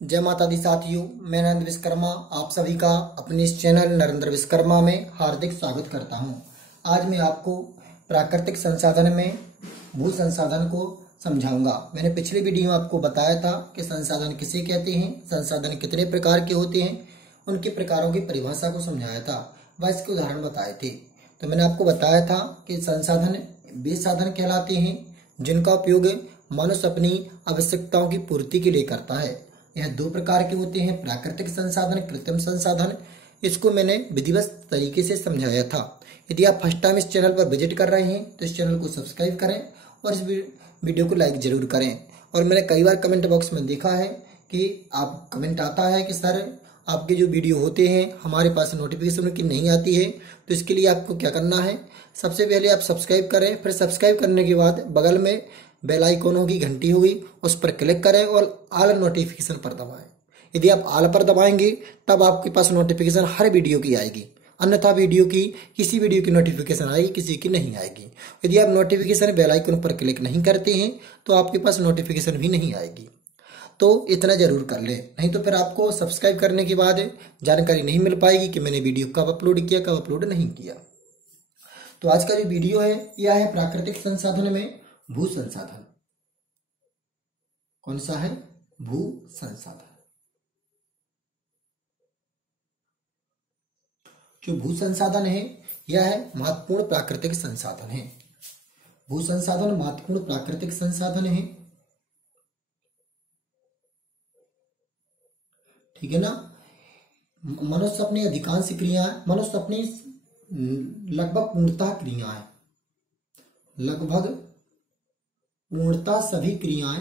जय माता दी साथियों, मैं नरेंद्र विश्वकर्मा आप सभी का अपने इस चैनल नरेंद्र विश्वकर्मा में हार्दिक स्वागत करता हूं। आज मैं आपको प्राकृतिक संसाधन में भू संसाधन को समझाऊंगा। मैंने पिछले वीडियो में आपको बताया था कि संसाधन किसे कहते हैं, संसाधन कितने प्रकार के होते हैं, उनके प्रकारों की परिभाषा को समझाया था व इसके उदाहरण बताए थे। तो मैंने आपको बताया था कि संसाधन वे साधन कहलाते हैं जिनका उपयोग मनुष्य अपनी आवश्यकताओं की पूर्ति के लिए करता है। यह दो प्रकार के होते हैं, प्राकृतिक संसाधन, कृत्रिम संसाधन। इसको मैंने विधिवत तरीके से समझाया था। यदि आप फर्स्ट टाइम इस चैनल पर विजिट कर रहे हैं तो इस चैनल को सब्सक्राइब करें और इस वीडियो को लाइक जरूर करें। और मैंने कई बार कमेंट बॉक्स में देखा है कि आप कमेंट आता है कि सर आपके जो वीडियो होते हैं हमारे पास नोटिफिकेशन की नहीं आती है। तो इसके लिए आपको क्या करना है, सबसे पहले आप सब्सक्राइब करें, फिर सब्सक्राइब करने के बाद बगल में बेल आइकन होगी, घंटी होगी, उस पर क्लिक करें और ऑल नोटिफिकेशन पर दबाएं। यदि आप ऑल पर दबाएंगे तब आपके पास नोटिफिकेशन हर वीडियो की आएगी, अन्यथा किसी वीडियो की नोटिफिकेशन आएगी, किसी की नहीं आएगी। यदि आप नोटिफिकेशन बेल आइकन पर क्लिक नहीं करते हैं तो आपके पास नोटिफिकेशन भी नहीं आएगी। तो इतना जरूर कर लें, नहीं तो फिर आपको सब्सक्राइब करने के बाद जानकारी नहीं मिल पाएगी कि मैंने वीडियो कब अपलोड किया, कब अपलोड नहीं किया। तो आज का जो वीडियो है यह है प्राकृतिक संसाधन में भू संसाधन। कौन सा है? भू संसाधन। जो भू संसाधन है यह है महत्वपूर्ण प्राकृतिक संसाधन है। भू संसाधन महत्वपूर्ण प्राकृतिक संसाधन है, ठीक है ना। मनुष्य अपनी अधिकांश क्रियाएं, मनुष्य अपनी लगभग पूर्णतः सभी क्रियाएं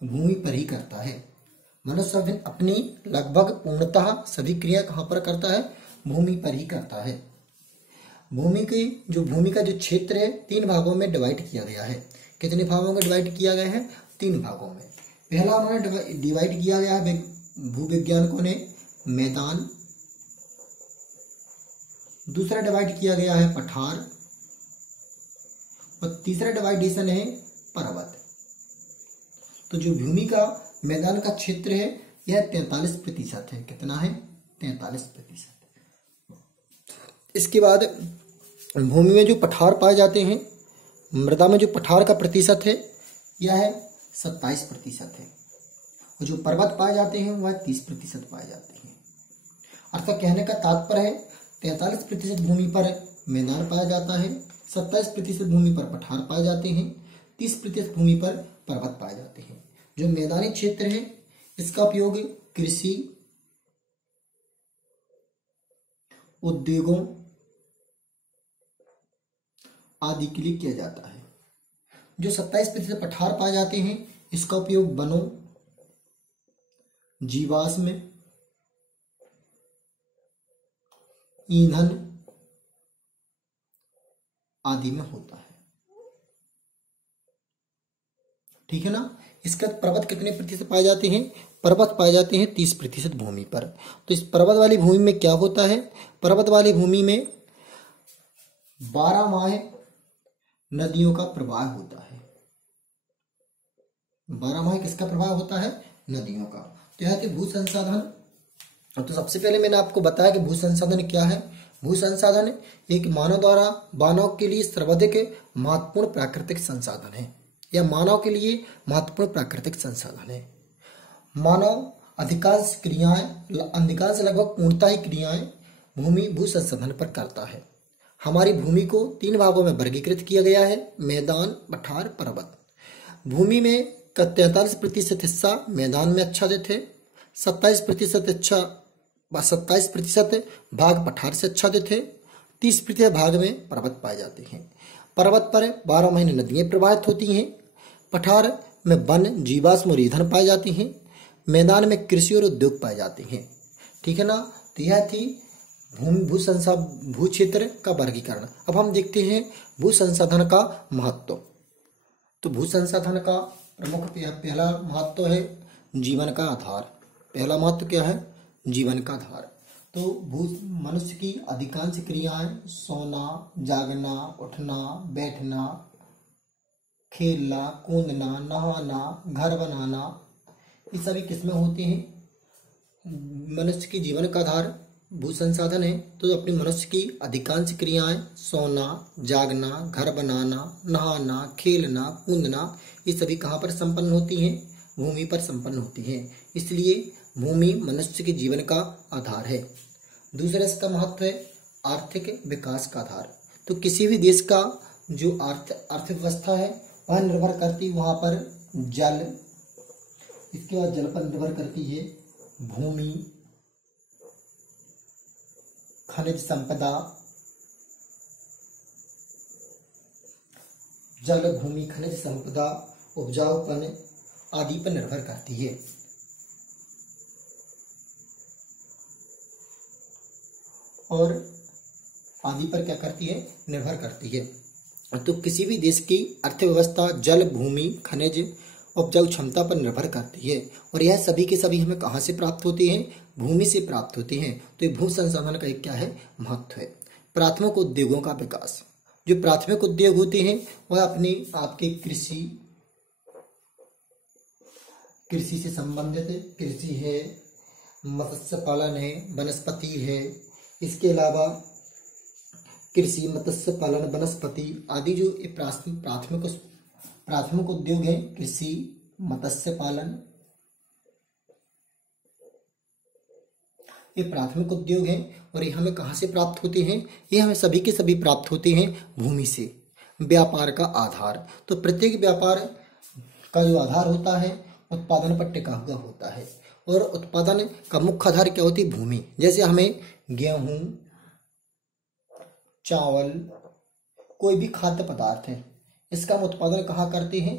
भूमि पर ही करता है। मनुष्य अपनी लगभग पूर्णतः सभी क्रिया कहां पर करता है? भूमि पर ही करता है। भूमि का जो क्षेत्र है 3 भागों में डिवाइड किया गया है। कितने भागों में डिवाइड किया गया है? 3 भागों में। पहला उन्होंने डिवाइड किया गया है भूविज्ञानिकों ने मैदान, दूसरा डिवाइड किया गया है पठार और तीसरा डिवाइडेशन है पर्वत। तो जो भूमि का मैदान का क्षेत्र है यह 43% है। कितना है? 43%। इसके बाद भूमि में जो पठार पाए जाते हैं, मृदा में जो पठार का प्रतिशत है यह है 27% है और जो पर्वत पाए जाते हैं वह 30% पाए जाते हैं। अर्थात कहने का तात्पर्य है 43% भूमि पर मैदान पाया जाता है, 27% भूमि पर पठार पाए जाते हैं, 30% भूमि पर पर्वत पाए जाते हैं। जो मैदानी क्षेत्र है इसका उपयोग कृषि, उद्योगों आदि के लिए किया जाता है। जो 27% पठार पाए जाते हैं इसका उपयोग वनों, जीवाश्म ईंधन आदि में होता है, ठीक है ना। इसका पर्वत कितने प्रतिशत पाए जाते हैं? पर्वत पाए जाते हैं 30% भूमि पर। तो इस पर्वत वाली भूमि में क्या होता है? पर्वत वाली भूमि में 12 माह नदियों का प्रवाह होता है। 12 माह किसका प्रवाह होता है? नदियों का। तो यह थे भू संसाधन। तो सबसे पहले मैंने आपको बताया कि भू संसाधन क्या है। भू संसाधन एक मानव के लिए सर्वाधिक महत्वपूर्ण प्राकृतिक संसाधन है, या मानव के लिए महत्वपूर्ण प्राकृतिक संसाधन है। मानव अधिकांश लगभग पूर्णतः ही क्रियाएं भूमि भू संसाधन पर करता है। हमारी भूमि को 3 भागों में वर्गीकृत किया गया है, मैदान, पठार, पर्वत। भूमि में 43% हिस्सा मैदान में आच्छादित है, 27% भाग पठार से आच्छादित है, 30% भाग में पर्वत पाए जाते हैं। पर्वत पर 12 महीने नदियां प्रवाहित होती हैं। पठार में वन, जीवाश्म और ईंधन पाए जाते हैं। मैदान में कृषि और उद्योग पाए जाते हैं, ठीक है ना। तो यह थी भू क्षेत्र का वर्गीकरण। अब हम देखते हैं भू संसाधन का महत्व। तो भू संसाधन का प्रमुख पहला महत्व है जीवन का आधार। पहला महत्व क्या है? जीवन का आधार। तो मनुष्य की अधिकांश क्रियाएं सोना, जागना, उठना, बैठना, खेलना, कूदना, नहाना, घर बनाना, ये सभी किसमें होते हैं? मनुष्य के जीवन का आधार भू संसाधन है। तो अपनी मनुष्य की अधिकांश क्रियाएं सोना, जागना, घर बनाना, नहाना, खेलना, कूदना, ये सभी कहाँ पर संपन्न होती हैं? भूमि पर संपन्न होती हैं। इसलिए भूमि मनुष्य के जीवन का आधार है। दूसरा इसका महत्व है आर्थिक विकास का आधार। तो किसी भी देश का जो अर्थव्यवस्था है वह निर्भर करती वहाँ पर जल, इसके बाद जल पर निर्भर करती है भूमि, खनिज संपदा, जल, भूमि, खनिज संपदा, उपजाऊपन आदि पर निर्भर करती है। और आदि पर क्या करती है? निर्भर करती है। तो किसी भी देश की अर्थव्यवस्था जल, भूमि, खनिज, उपजाऊ क्षमता पर निर्भर करती है। और यह सभी के सभी हमें कहाँ से प्राप्त होते हैं? भूमि से प्राप्त होते हैं। तो ये भू संसाधन का एक क्या है? महत्व है। प्राथमिक उद्योगों का विकास। जो प्राथमिक उद्योग होते हैं वह अपने आपके कृषि से संबंधित, कृषि है, मत्स्य पालन है, वनस्पति है। इसके अलावा कृषि, मत्स्य पालन, वनस्पति आदि जो प्राथमिक उद्योग है, कृषि, मत्स्य पालन, ये प्राथमिक उद्योग हैं। और ये हमें कहाँ से प्राप्त होते हैं? ये हमें सभी के सभी प्राप्त होते हैं भूमि से। व्यापार का आधार। तो प्रत्येक व्यापार का जो आधार होता है उत्पादन पर टिका हुआ होता है। और उत्पादन का मुख्य आधार क्या होती है? भूमि। जैसे हमें गेहूं, चावल, कोई भी खाद्य पदार्थ है, इसका हम उत्पादन कहाँ करते हैं?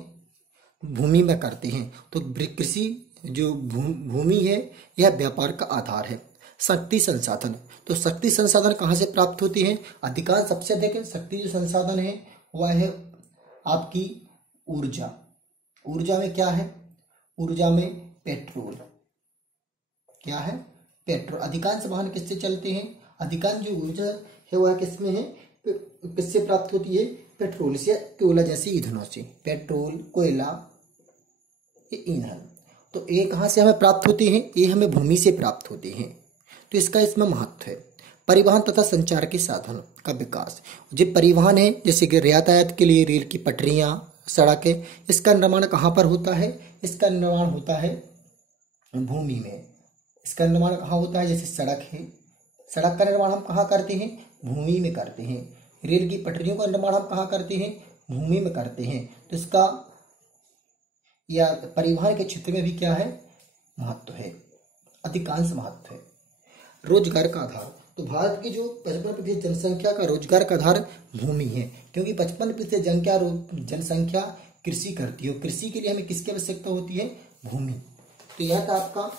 भूमि में करते हैं। तो कृषि जो भूमि है यह व्यापार का आधार है। शक्ति संसाधन। तो शक्ति संसाधन कहाँ से प्राप्त होती है? अधिकांश सबसे अधिक शक्ति जो संसाधन है वह है आपकी ऊर्जा। ऊर्जा में क्या है? ऊर्जा में पेट्रोल। क्या है? पेट्रोल। अधिकांश वाहन किससे चलते हैं? अधिकांश जो ऊर्जा है वह किसमें है? किससे प्राप्त होती है? पेट्रोल से, कोयला जैसे ईंधनों से। पेट्रोल, कोयला, ये ईंधन। तो ये कहाँ से हमें प्राप्त होते हैं? ये हमें भूमि से प्राप्त होते हैं। तो इसका इसमें महत्व है। परिवहन तथा संचार के साधन का विकास। जो परिवहन है जैसे कि यातायात के लिए रेल की पटरियां, सड़कें, इसका निर्माण कहाँ पर होता है? इसका निर्माण होता है भूमि में। इसका निर्माण कहाँ होता है? जैसे सड़क है, सड़क का निर्माण हम कहाँ करते हैं? भूमि में करते हैं। रेल की पटरियों का निर्माण हम कहाँ करते हैं? भूमि में करते हैं। तो इसका या परिवहन के क्षेत्र में भी क्या है? महत्व है, अधिकांश महत्व है। रोजगार का आधार। तो भारत की जो 55% जनसंख्या का रोजगार का आधार भूमि है, क्योंकि 55% जनसंख्या कृषि करती है। कृषि के लिए हमें किसकी आवश्यकता होती है? भूमि। तो यह था आपका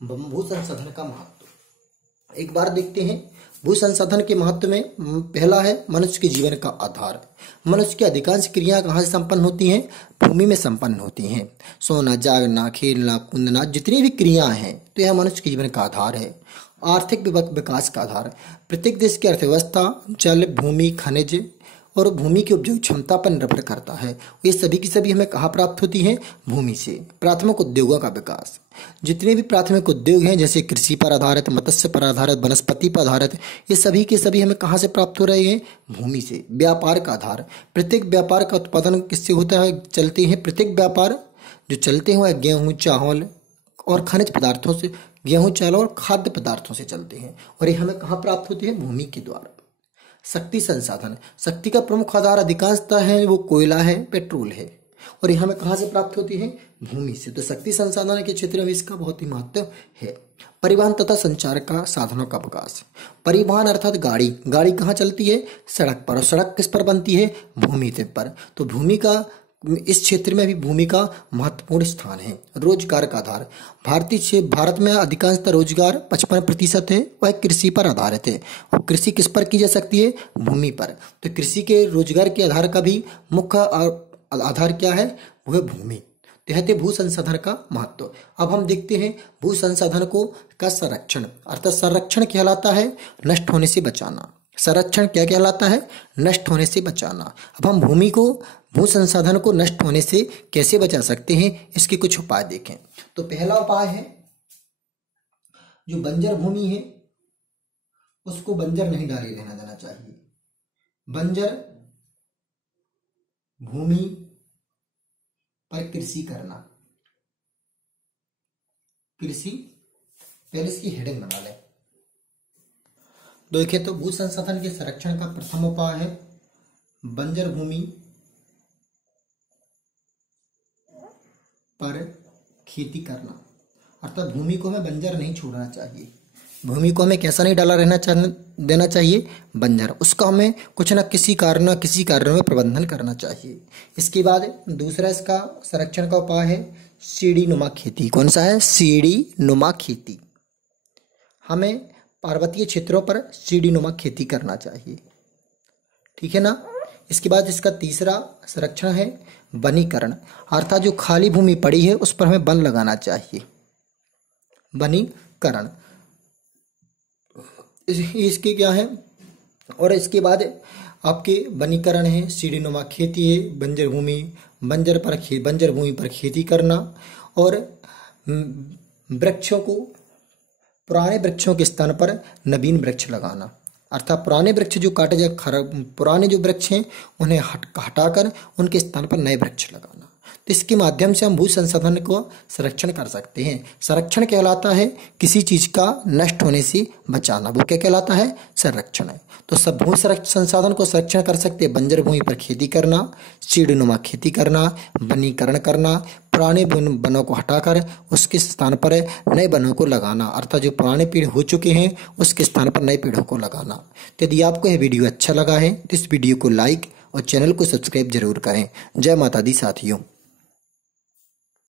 भू संसाधन का महत्व। एक बार देखते हैं भू संसाधन के महत्व में। पहला है मनुष्य के जीवन का आधार। मनुष्य की अधिकांश क्रियाएं कहाँ से संपन्न होती हैं? भूमि में संपन्न होती हैं। सोना, जागना, खेलना, कूदना, जितनी भी क्रियाएं हैं तो यह मनुष्य के जीवन का आधार है। आर्थिक विकास का आधार। प्रत्येक देश की अर्थव्यवस्था जल, भूमि, खनिज और भूमि की उपजाऊ क्षमता पर निर्भर करता है। ये सभी की सभी हमें कहाँ प्राप्त होती हैं? भूमि से। प्राथमिक उद्योगों का विकास। जितने भी प्राथमिक उद्योग हैं जैसे कृषि पर आधारित, मत्स्य पर आधारित, वनस्पति पर आधारित, ये सभी के सभी हमें कहाँ से प्राप्त हो रहे हैं? भूमि से। व्यापार का आधार। प्रत्येक व्यापार का उत्पादन किससे होता है? चलते हैं। प्रत्येक व्यापार जो चलते हैं वह गेहूँ, चावल और खनिज पदार्थों से, गेहूँ, चावल और खाद्य पदार्थों से चलते हैं। और ये हमें कहाँ प्राप्त होती है? भूमि के द्वारा। शक्ति संसाधन। शक्ति का प्रमुख आधार अधिकांशतः है वो कोयला है, पेट्रोल है। और ये हमें कहाँ से प्राप्त होती है? भूमि से। तो शक्ति संसाधन के क्षेत्र में इसका बहुत ही महत्व है। परिवहन तथा संचार का साधनों का विकास। परिवहन अर्थात गाड़ी। गाड़ी कहाँ चलती है? सड़क पर। और सड़क किस पर बनती है? भूमि पर। तो भूमि का इस क्षेत्र में भी भूमि का महत्वपूर्ण स्थान है। रोजगार का आधार। भारत में अधिकांशतः रोजगार 55% है वह कृषि पर आधारित है। और कृषि किस पर की जा सकती है? भूमि पर। तो कृषि के रोजगार के आधार का भी मुख्य आधार क्या है? वह भूमि। तो यह थे भू संसाधन का महत्व। अब हम देखते हैं भू संसाधन का संरक्षण। अर्थात संरक्षण कहलाता है नष्ट होने से बचाना। संरक्षण क्या कहलाता है? नष्ट होने से बचाना। अब हम भूमि को, भू संसाधन को नष्ट होने से कैसे बचा सकते हैं, इसके कुछ उपाय देखें। तो पहला उपाय है, जो बंजर भूमि है उसको बंजर नहीं डाले रहना देना चाहिए। बंजर भूमि पर कृषि करना। कृषि, पहले इसकी हेडिंग बना लें। देखिए तो भू संसाधन के संरक्षण का प्रथम उपाय है बंजर भूमि पर खेती करना। अर्थात भूमि को हमें बंजर नहीं छोड़ना चाहिए। भूमि को हमें कैसा नहीं डाला देना चाहिए? बंजर। उसका हमें कुछ न किसी कारण में प्रबंधन करना चाहिए। इसके बाद दूसरा इसका संरक्षण का उपाय है सीढ़ी नुमा खेती। कौन सा है? सीढ़ी नुमा खेती। हमें पर्वतीय क्षेत्रों पर सीढ़ी नुमा खेती करना चाहिए, ठीक है ना। इसके बाद इसका तीसरा संरक्षण है वनीकरण। अर्थात जो खाली भूमि पड़ी है उस पर हमें वन लगाना चाहिए, वनीकरण। इसके क्या है? और इसके बाद आपके वनीकरण है, सीढ़ी नुमा खेती है, बंजर भूमि पर खेती करना, और वृक्षों को, पुराने वृक्षों के स्थान पर नवीन वृक्ष लगाना। अर्थात पुराने वृक्ष जो काटे जाए, पुराने जो वृक्ष हैं उन्हें हटाकर उनके स्थान पर नए वृक्ष लगाना। तो इसके माध्यम से हम भू संसाधन को संरक्षण कर सकते हैं। संरक्षण कहलाता है किसी चीज का नष्ट होने से बचाना, वो क्या कहलाता है? संरक्षण है। तो सब भू संसाधन को संरक्षण कर सकते हैं। बंजर भूमि पर खेती करना, सीढ़ीनुमा खेती करना, वनीकरण करना, पुराने वनों को हटाकर उसके स्थान पर नए वनों को लगाना। अर्थात जो पुराने पेड़ हो चुके हैं उसके स्थान पर नए पेड़ों को लगाना। तो यदि आपको यह वीडियो अच्छा लगा है तो इस वीडियो को लाइक और चैनल को सब्सक्राइब जरूर करें। जय माता दी साथियों।